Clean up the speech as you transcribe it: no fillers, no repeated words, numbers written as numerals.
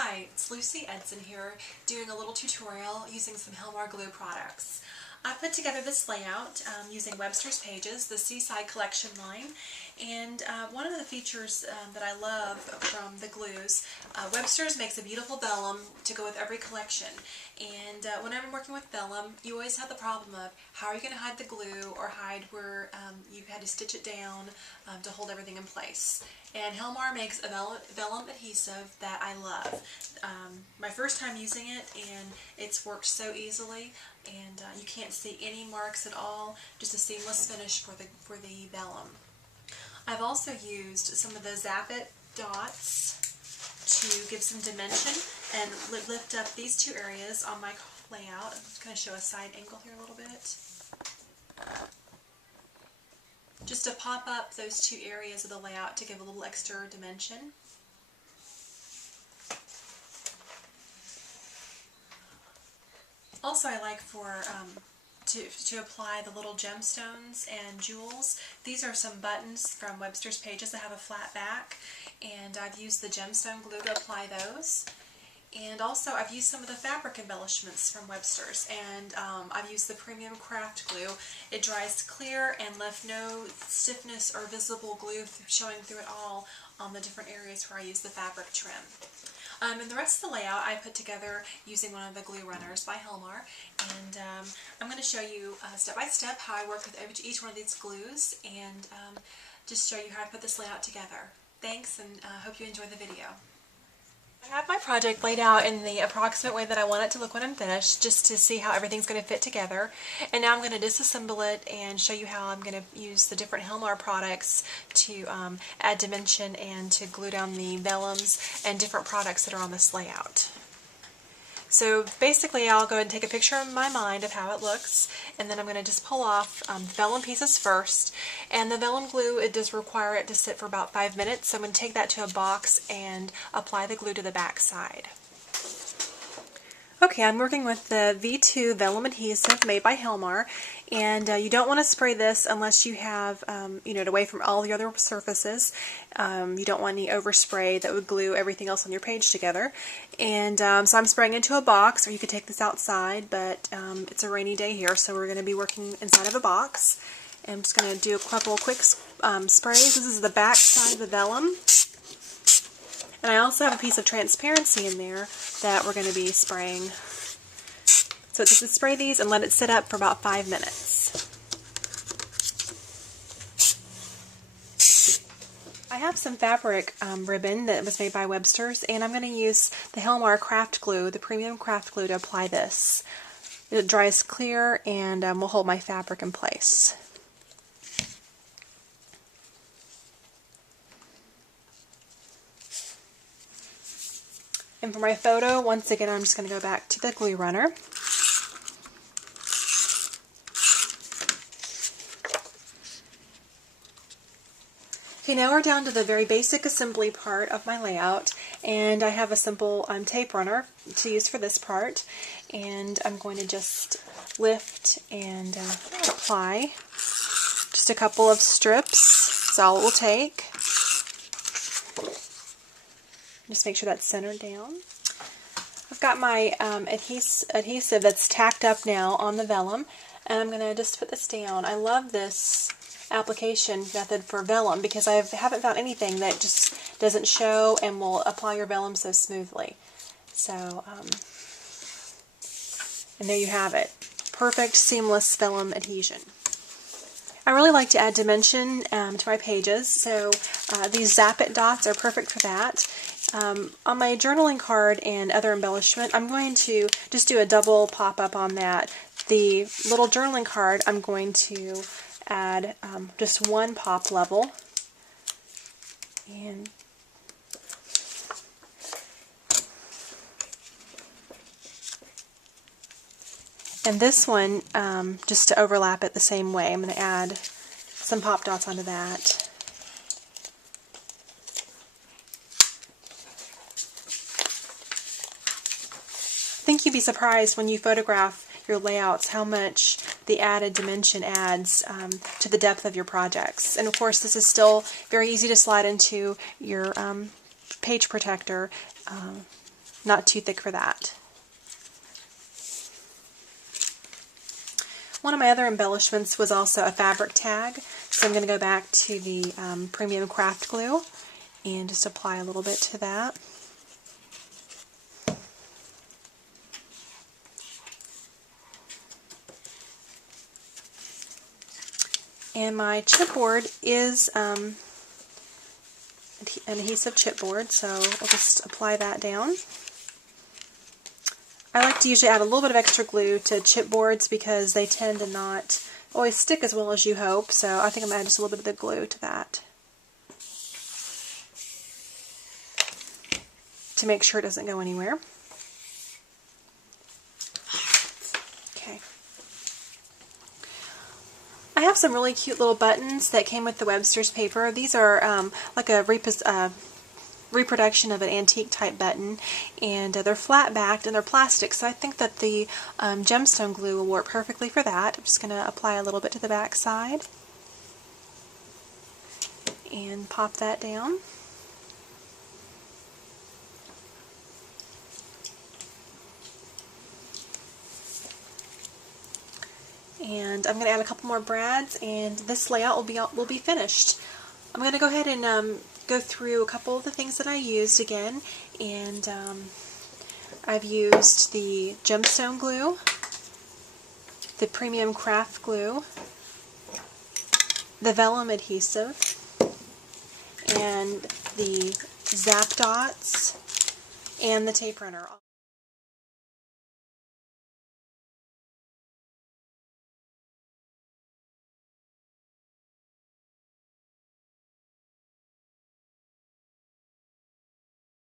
Hi, it's Lucy Edson here doing a little tutorial using some Helmar glue products. I put together this layout using Webster's pages, the Seaside collection line, and one of the features that I love from the glues, Webster's makes a beautiful vellum to go with every collection, and whenever I'm working with vellum, you always have the problem of how are you going to hide the glue or hide where you've had to stitch it down to hold everything in place. And Helmar makes a vellum adhesive that I love. My first time using it, and it's worked so easily, and you can't see any marks at all, just a seamless finish for the vellum. I've also used some of the Zap It dots to give some dimension and lift up these two areas on my layout. I'm just going to show a side angle here a little bit. Just to pop up those two areas of the layout to give a little extra dimension. Also, I like to apply the little gemstones and jewels. These are some buttons from Webster's pages that have a flat back, and I've used the gemstone glue to apply those. And also I've used some of the fabric embellishments from Webster's, and I've used the premium craft glue. It dries clear and left no stiffness or visible glue showing through it all on the different areas where I use the fabric trim. And the rest of the layout I put together using one of the glue runners by Helmar, and I'm going to show you step by step how I work with each one of these glues, and just show you how I put this layout together. Thanks, and hope you enjoy the video. I have my project laid out in the approximate way that I want it to look when I'm finished, just to see how everything's going to fit together. And now I'm going to disassemble it and show you how I'm going to use the different Helmar products to add dimension and to glue down the vellums and different products that are on this layout. So basically I'll go ahead and take a picture in my mind of how it looks, and then I'm going to just pull off the vellum pieces first. And the vellum glue, it does require it to sit for about 5 minutes, so I'm going to take that to a box and apply the glue to the back side. Okay, I'm working with the V2 vellum adhesive made by Helmar, and you don't want to spray this unless you have it away from all the other surfaces. You don't want any overspray that would glue everything else on your page together. And so I'm spraying into a box, or you could take this outside, but it's a rainy day here, so we're going to be working inside of a box. And I'm just going to do a couple quick sprays. This is the back side of the vellum. And I also have a piece of transparency in there that we're going to be spraying. So just spray these and let it sit up for about 5 minutes. I have some fabric ribbon that was made by Webster's, and I'm going to use the Helmar craft glue, the premium craft glue, to apply this. It dries clear and will hold my fabric in place. And for my photo, once again, I'm just going to go back to the glue runner. Okay, now we're down to the very basic assembly part of my layout, and I have a simple tape runner to use for this part, and I'm going to just lift and apply just a couple of strips. That's all it will take. Just make sure that's centered down. I've got my adhesive that's tacked up now on the vellum, and I'm going to just put this down. I love this application method for vellum because I haven't found anything that just doesn't show and will apply your vellum so smoothly. So, and there you have it. Perfect seamless vellum adhesion. I really like to add dimension to my pages, so these Zap It dots are perfect for that. On my journaling card and other embellishment, I'm going to just do a double pop-up on that. The little journaling card, I'm going to add just one pop level. And this one, just to overlap it the same way, I'm going to add some pop dots onto that. I think you'd be surprised when you photograph your layouts how much the added dimension adds to the depth of your projects. And of course, this is still very easy to slide into your page protector not too thick for that. One of my other embellishments was also a fabric tag, so I'm going to go back to the premium craft glue and just apply a little bit to that. And my chipboard is an adhesive chipboard, so I'll just apply that down. I like to usually add a little bit of extra glue to chipboards because they tend to not always stick as well as you hope, so I think I'm going to add just a little bit of the glue to that to make sure it doesn't go anywhere. Okay. I have some really cute little buttons that came with the Webster's paper. These are like a reproduction of an antique type button, and they're flat backed and they're plastic, so I think that the gemstone glue will work perfectly for that. I'm just going to apply a little bit to the back side and pop that down. And I'm going to add a couple more brads, and this layout will be finished. I'm going to go ahead and go through a couple of the things that I used again, and I've used the gemstone glue, the premium craft glue, the vellum adhesive, and the zap dots, and the tape runner.